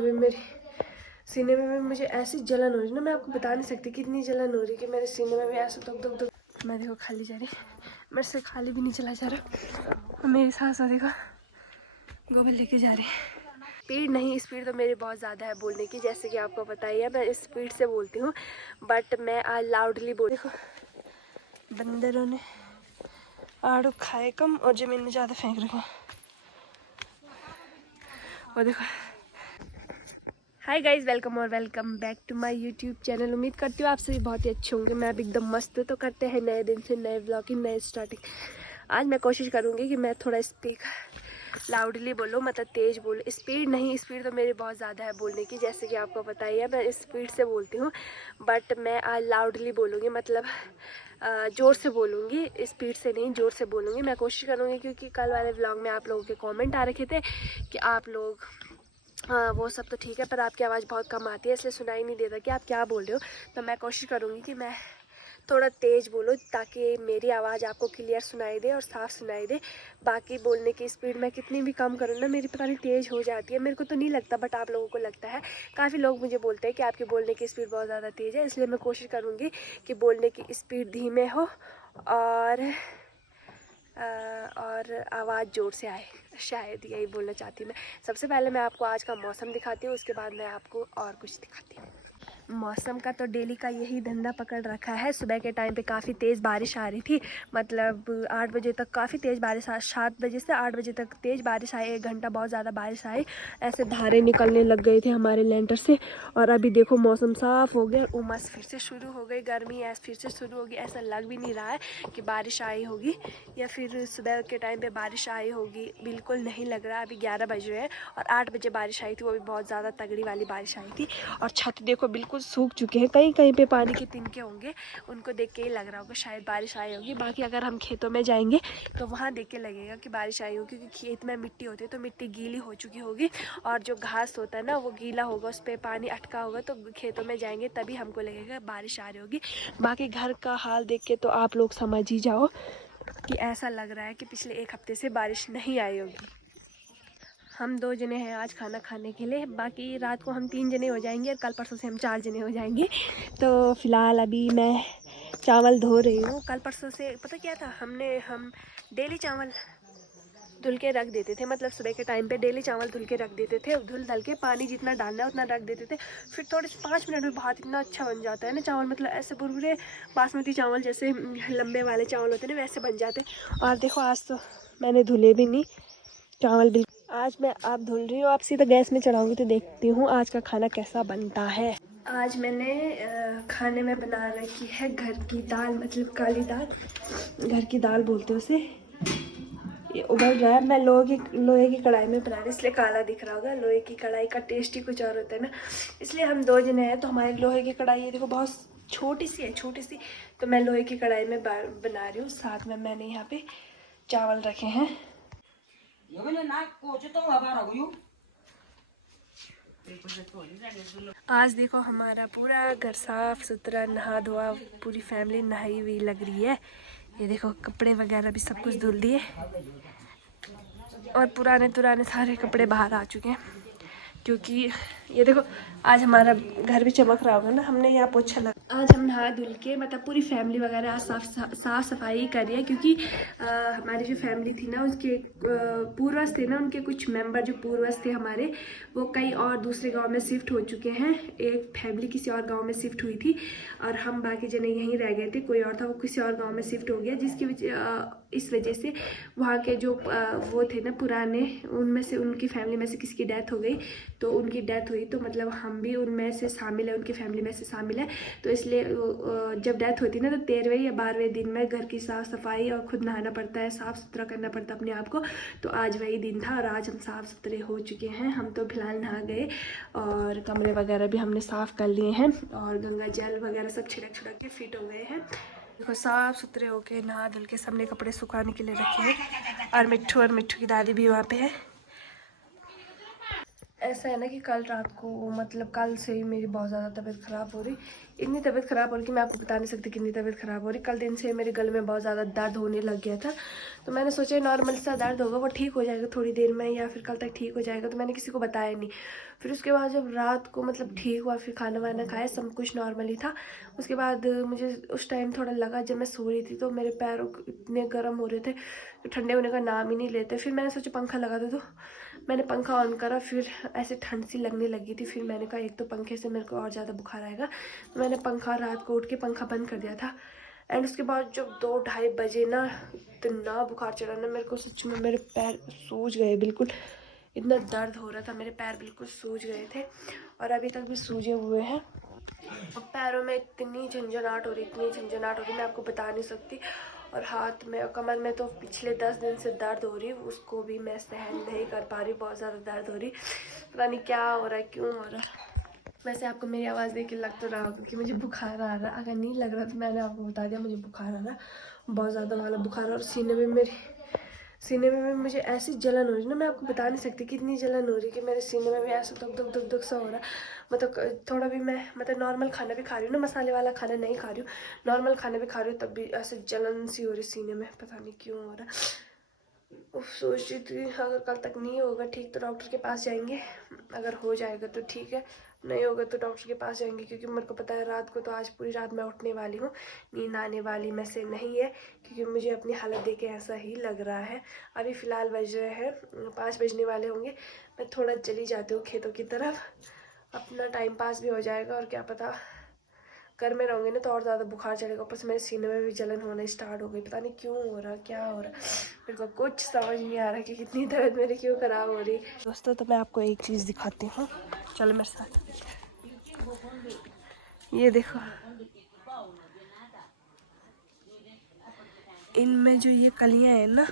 मेरे सीने में भी मुझे ऐसी जलन हो रही ना, मैं आपको बता नहीं सकती कितनी जलन हो रही कि मेरे सीने में भी ऐसा दुख दुख दुख। मैं देखो खाली जा रही, मेरे से खाली भी नहीं चला जा रहा और मेरी सांस देखो गोबर लेके जा रही है। स्पीड नहीं, स्पीड तो मेरी बहुत ज़्यादा है बोलने की, जैसे कि आपको पता ही है मैं इस स्पीड से बोलती हूँ, बट मैं आज लाउडली बोल। देखो बंदरों ने आड़ू खाए कम और ज़मीन में ज़्यादा फेंक रखे। और देखो, हाय गाइज, वेलकम और welcome back to my YouTube channel. उम्मीद करती हूँ आप सभी बहुत ही अच्छे होंगे। मैं अब एकदम मस्त तो करते हैं नए दिन से नए ब्लॉगिंग नए स्टार्टिंग। आज मैं कोशिश करूँगी कि मैं थोड़ा लाउडली बोलूँ, मतलब तेज़ बोलूँ। स्पीड नहीं, स्पीड तो मेरी बहुत ज़्यादा है बोलने की, जैसे कि आपको पता ही है मैं इस स्पीड से बोलती हूँ, बट मैं आज लाउडली बोलूँगी, मतलब ज़ोर से बोलूँगी, स्पीड से नहीं ज़ोर से बोलूँगी। मैं कोशिश करूँगी क्योंकि कल वाले व्लॉग में आप लोगों के कमेंट आ रखे थे कि आप लोग वो सब तो ठीक है पर आपकी आवाज़ बहुत कम आती है, इसलिए सुनाई नहीं देता कि आप क्या बोल रहे हो। तो मैं कोशिश करूँगी कि मैं थोड़ा तेज़ बोलूँ ताकि मेरी आवाज़ आपको क्लियर सुनाई दे और साफ़ सुनाई दे। बाकी बोलने की स्पीड मैं कितनी भी कम करूँ ना, मेरी पता नहीं तेज़ हो जाती है। मेरे को तो नहीं लगता, बट आप लोगों को लगता है। काफ़ी लोग मुझे बोलते हैं कि आपकी बोलने की स्पीड बहुत ज़्यादा तेज़ है, इसलिए मैं कोशिश करूँगी कि बोलने की स्पीड धीमे हो और आवाज़ ज़ोर से आए, शायद यही बोलना चाहती हूँ मैं। सबसे पहले मैं आपको आज का मौसम दिखाती हूँ, उसके बाद मैं आपको और कुछ दिखाती हूँ। मौसम का तो डेली का यही धंधा पकड़ रखा है। सुबह के टाइम पे काफ़ी तेज़ बारिश आ रही थी, मतलब 8 बजे तक काफ़ी तेज़ बारिश आ, 7 बजे से 8 बजे तक तेज़ बारिश आई। 1 घंटा बहुत ज़्यादा बारिश आई, ऐसे धारे निकलने लग गए थे हमारे लेंटर से। और अभी देखो मौसम साफ़ हो गया, उमस फिर से शुरू हो गई, गर्मी ऐसे फिर से शुरू होगी। ऐसा लग भी नहीं रहा है कि बारिश आई होगी या फिर सुबह के टाइम पे बारिश आई होगी, बिल्कुल नहीं लग रहा। अभी 11 बज रहे हैं और 8 बजे बारिश आई थी, वो भी बहुत ज़्यादा तगड़ी वाली बारिश आई थी। और छत देखो बिल्कुल सूख चुके हैं, कहीं कहीं पे पानी के तिनके होंगे, उनको देख के ही लग रहा होगा शायद बारिश आई होगी। बाकी अगर हम खेतों में जाएंगे तो वहाँ देख के लगेगा कि बारिश आई होगी, क्योंकि खेत में मिट्टी होती है तो मिट्टी गीली हो चुकी होगी और जो घास होता है ना वो गीला होगा, उस पर पानी अटका होगा, तो खेतों में जाएंगे तभी हमको लगेगा बारिश आ रही होगी। बाकी घर का हाल देख के तो आप लोग समझ ही जाओ कि ऐसा लग रहा है कि पिछले 1 हफ्ते से बारिश नहीं आई होगी। हम 2 जने हैं आज खाना खाने के लिए, बाकी रात को हम 3 जने हो जाएंगे और कल परसों से हम 4 जने हो जाएंगे। तो फ़िलहाल अभी मैं चावल धो रही हूँ। कल परसों से पता क्या था, हम डेली चावल धुल के रख देते थे, मतलब सुबह के टाइम पे डेली चावल धुल के रख देते थे। धुल धल के पानी जितना डालना है उतना रख देते थे, फिर थोड़े से 5 मिनट में बहुत इतना अच्छा बन जाता है ना चावल, मतलब ऐसे बुरबुरे बासमती चावल जैसे लंबे वाले चावल होते हैं ना वैसे बन जाते। और देखो आज तो मैंने धुले भी नहीं चावल, बिल्कुल आज मैं आप धुल रही हूँ, आप सीधा गैस में चढ़ाऊंगी तो देखती हूँ आज का खाना कैसा बनता है। आज मैंने खाने में बना रखी है घर की दाल, मतलब काली दाल, घर की दाल बोलते हैं उसे। ये उबल रहा है, मैं लोहे की कढ़ाई में बना रही हूँ, इसलिए काला दिख रहा होगा। लोहे की कढ़ाई का टेस्ट ही कुछ और होता है ना, इसलिए हम 2 जने हैं तो हमारी लोहे की कढ़ाई ये देखो बहुत छोटी सी है, छोटी सी, तो मैं लोहे की कढ़ाई में बना रही हूँ। साथ में मैंने यहाँ पे चावल रखे हैं। आज देखो हमारा पूरा घर साफ सुथरा, नहा धोआ, पूरी फैमिली नहाई हुई लग रही है। ये देखो कपड़े वगैरह भी सब कुछ धुल दिए और पुराने सारे कपड़े बाहर आ चुके हैं, क्योंकि ये देखो आज हमारा घर भी चमक रहा होगा ना, हमने यहाँ पोछा लगा। आज हम नहा धुल के, मतलब पूरी फैमिली वगैरह आज साफ सफाई कर रही है, क्योंकि हमारी जो फैमिली थी ना उसके पूर्वज थे ना, उनके कुछ मेंबर जो पूर्वज थे हमारे, वो कई और दूसरे गांव में शिफ्ट हो चुके हैं। एक फैमिली किसी और गांव में शिफ्ट हुई थी और हम बाकी जने यहीं रह गए थे। कोई और था वो किसी और गाँव में शिफ्ट हो गया, इस वजह से वहाँ के जो वो थे ना पुराने, उनमें से उनकी फैमिली में से किसी की डेथ हो गई। तो उनकी डेथ हुई तो मतलब हम भी उनमें से शामिल है, उनकी फैमिली में से शामिल है। तो इसलिए जब डेथ होती है ना तो 13वें या 12वें दिन में घर की साफ़ सफाई और खुद नहाना पड़ता है, साफ़ सुथरा करना पड़ता है अपने आप को। तो आज वही दिन था और आज हम साफ़ सुथरे हो चुके हैं। हम तो फिलहाल नहा गए और कमरे वगैरह भी हमने साफ़ कर लिए हैं और गंगा जल वगैरह सब छिड़क के फिट हो गए हैं। देखो साफ़ सुथरे होके नहा धुल के सबने कपड़े सुखाने के लिए रखे हैं। और मिट्ठू की दादी भी वहाँ पे है। ऐसा है ना कि कल रात को मतलब कल से ही मेरी बहुत ज़्यादा तबीयत ख़राब हो रही, इतनी तबीयत ख़राब हो रही कि मैं आपको बता नहीं सकती कितनी तबीयत ख़राब हो रही। कल दिन से मेरे गले में बहुत ज़्यादा दर्द होने लग गया था, तो मैंने सोचा नॉर्मल सा दर्द होगा, वो ठीक हो जाएगा थोड़ी देर में या फिर कल तक ठीक हो जाएगा, तो मैंने किसी को बताया नहीं। फिर उसके बाद जब रात को मतलब ठीक हुआ, फिर खाना वाना खाया, सब कुछ नॉर्मल ही था। उसके बाद मुझे उस टाइम थोड़ा लगा, जब मैं सो रही थी तो मेरे पैरों इतने गर्म हो रहे थे तो ठंडे होने का नाम ही नहीं लेते। फिर मैंने सोचा पंखा लगा दो, तो मैंने पंखा ऑन करा, फिर ऐसे ठंड सी लगने लगी थी। फिर मैंने कहा एक तो पंखे से मेरे को और ज़्यादा बुखार आएगा, तो मैंने पंखा रात को उठ के पंखा बंद कर दिया था। एंड उसके बाद जब 2-2:30 बजे ना इतना बुखार चढ़ा ना मेरे को, सच में मेरे पैर सूज गए बिल्कुल, इतना दर्द हो रहा था, मेरे पैर बिल्कुल सूज गए थे और अभी तक भी सूजे हुए हैं। और पैरों में इतनी झंझनाहट हो रही, इतनी झंझनाहट हो रही, मैं आपको बता नहीं सकती। और हाथ में और कमर में तो पिछले 10 दिन से दर्द हो रही, उसको भी मैं सहन नहीं कर पा रही, बहुत ज़्यादा दर्द हो रही। पता नहीं क्या हो रहा है, क्यों हो रहा है। वैसे आपको मेरी आवाज़ देख के लग तो रहा होगा कि मुझे बुखार आ रहा है, अगर नहीं लग रहा तो मैंने आपको बता दिया मुझे बुखार आ रहा, बहुत ज़्यादा वाला बुखार। और सीने में भी मुझे ऐसी जलन हो रही ना, मैं आपको बता नहीं सकती कितनी जलन हो रही कि मेरे सीने में भी ऐसा दुख दुख दुख दुख सा हो रहा। मतलब थोड़ा भी मैं मतलब नॉर्मल खाना भी खा रही हूँ ना, मसाले वाला खाना नहीं खा रही हूँ, नॉर्मल खाना भी खा रही हूँ, तब भी ऐसे जलन सी हो रही सीने में, पता नहीं क्यों हो रहा। सोच रही थी अगर कल तक नहीं होगा ठीक तो डॉक्टर के पास जाएंगे, अगर हो जाएगा तो ठीक है, नहीं होगा तो डॉक्टर के पास जाएंगे। क्योंकि मेरे को पता है रात को तो आज पूरी रात मैं उठने वाली हूँ, नींद आने वाली में से नहीं है, क्योंकि मुझे अपनी हालत देख के ऐसा ही लग रहा है। अभी फ़िलहाल बज रहे हैं 5 बजने वाले होंगे, मैं थोड़ा चली जाती हूँ खेतों की तरफ, अपना टाइम पास भी हो जाएगा। और क्या पता घर में रहूँगी ना तो और ज़्यादा बुखार चढ़ेगा, ऊपर से मेरे सीने में भी जलन होना स्टार्ट हो गई, पता नहीं क्यों हो रहा, क्या हो रहा, मेरे को कुछ समझ नहीं आ रहा कि कितनी तबीयत मेरी क्यों ख़राब हो रही। दोस्तों तो मैं आपको एक चीज़ दिखाती हूँ, चलो मेरे साथ, ये देखो, इनमें जो ये कलियाँ हैं ना,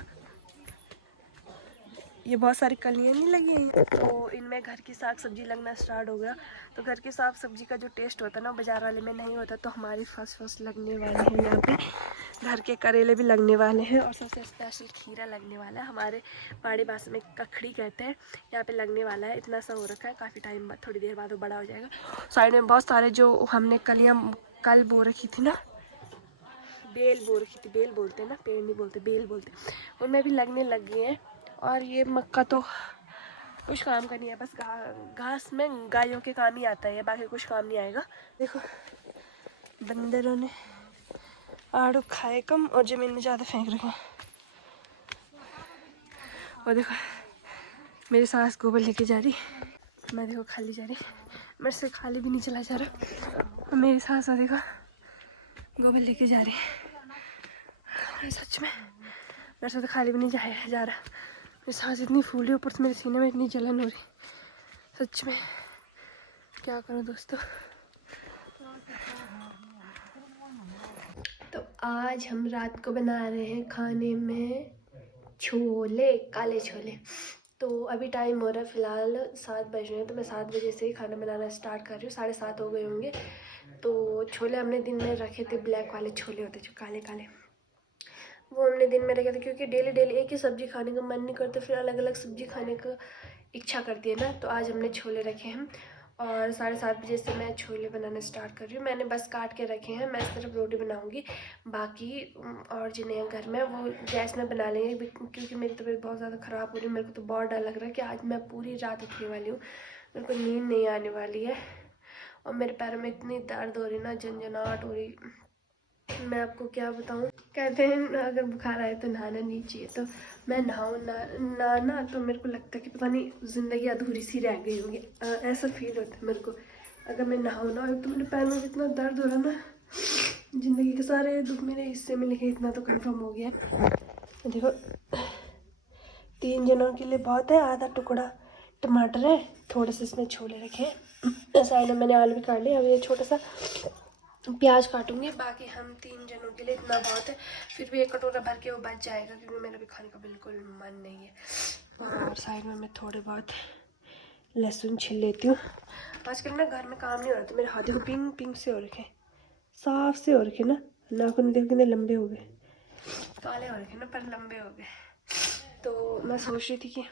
ये बहुत सारी कलियाँ नहीं लगी हैं, तो इनमें घर की साग सब्जी लगना स्टार्ट हो गया। तो घर की साग सब्जी का जो टेस्ट होता है ना बाज़ार वाले में नहीं होता, तो हमारी फर्स्ट लगने वाले हैं यहाँ पे, घर के करेले भी लगने वाले हैं और सबसे स्पेशल खीरा लगने वाला है, हमारे पहाड़ी भाषा में कखड़ी कहते हैं, यहाँ पे लगने वाला है। इतना सा हो रखा है, काफ़ी टाइम बाद, थोड़ी देर बाद वो बड़ा हो जाएगा। साइड में बहुत सारे जो हमने कलियाँ कल बो रखी थी ना, बेल बो रखी थी, बेल बोलते हैं ना, पेड़ नहीं बोलते, बेल बोलते, उनमें भी लगने लग गए हैं। और ये मक्का तो कुछ काम का नहीं है, बस घास में गायों के काम ही आता है, बाकी कुछ काम नहीं आएगा। देखो बंदरों ने आड़ू खाए कम और ज़मीन में ज़्यादा फेंक रखे। और देखो मेरी सास गोबर लेके जा रही, मैं देखो खाली जा रही, मेरे से खाली भी नहीं चला जा रहा, और मेरी सास देखो गोबर लेके जा रही है। सच में मेरे से तो खाली भी नहीं जा रहा, मेरी सांस इतनी फूली, ऊपर से मेरे सीने में इतनी जलन हो रही, सच में क्या करूं दोस्तों। तो आज हम रात को बना रहे हैं खाने में छोले, काले छोले। तो अभी टाइम हो रहा है फ़िलहाल 7 बज रहे हैं, तो मैं 7 बजे से ही खाना बनाना स्टार्ट कर रही हूँ, 7:30 हो गए होंगे। तो छोले हमने दिन में रखे थे, ब्लैक वाले छोले होते जो काले काले, वो हमने दिन में रखे थे, क्योंकि डेली डेली एक ही सब्ज़ी खाने का मन नहीं करता, फिर अलग अलग सब्ज़ी खाने का इच्छा करती है ना। तो आज हमने छोले रखे हैं और 7:30 बजे से मैं छोले बनाना स्टार्ट कर रही हूँ। मैंने बस काट के रखे हैं, मैं सिर्फ रोटी बनाऊँगी, बाकी और जिन्हें घर में वो गैस में बना लेंगे, क्योंकि मेरी तबीयत बहुत ज़्यादा ख़राब हो रही है। मेरे को तो बहुत डर लग रहा है कि आज मैं पूरी रात उठने वाली हूँ, मेरे को नींद नहीं आने वाली है, और मेरे पैरों में इतनी दर्द हो रही ना, झंझनाहट हो रही, मैं आपको क्या बताऊं। कहते हैं अगर बुखार आए तो नहाना नहीं चाहिए, तो मैं नहाऊँ ना तो मेरे को लगता है कि पता नहीं ज़िंदगी अधूरी सी रह गई होगी, ऐसा फील होता है मेरे को अगर मैं नहाऊँ ना। तो मेरे पैर में इतना दर्द हो रहा ना, ज़िंदगी के सारे दुख मेरे हिस्से में लिखे, इतना तो कंफर्म हो गया। देखो 3 जनों के लिए बहुत है, आधा टुकड़ा टमाटर है, थोड़े से इसमें छोले रखे हैं, साइड में मैंने आलू भी काट लिया, अब ये छोटा सा प्याज काटूंगी, बाकी हम 3 जनों के लिए इतना बहुत है। फिर भी एक कटोरा भर के वो बच जाएगा, क्योंकि मेरा भी खाने का बिल्कुल मन नहीं है। और साइड में मैं थोड़े बहुत लहसुन छिल लेती हूँ। आजकल ना घर में काम नहीं हो रहा, तो मेरे हाथ देखो पिंक पिंक से हो रखे, साफ से हो रखे ना, नाखून देखो कितने लंबे हो गए, काले हो रखे ना पर लंबे हो गए। तो मैं सोच रही थी कि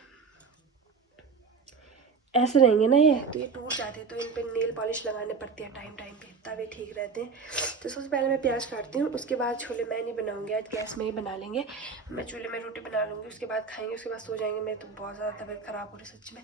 ऐसे रहेंगे ना ये तो ये टूट जाते हैं, तो इन पे नेल पॉलिश लगाने पड़ती है टाइम टाइम पे, तब ये ठीक रहते हैं। तो सबसे पहले मैं प्याज काटती हूँ, उसके बाद छोले मैं नहीं बनाऊँगी आज, गैस में ही बना लेंगे। मैं चूल्हे में रोटी बना लूँगी, उसके बाद खाएंगे, उसके बाद सो जाएंगे। मैं तो बहुत ज़्यादा तबीयत ख़राब हो रही है सच में।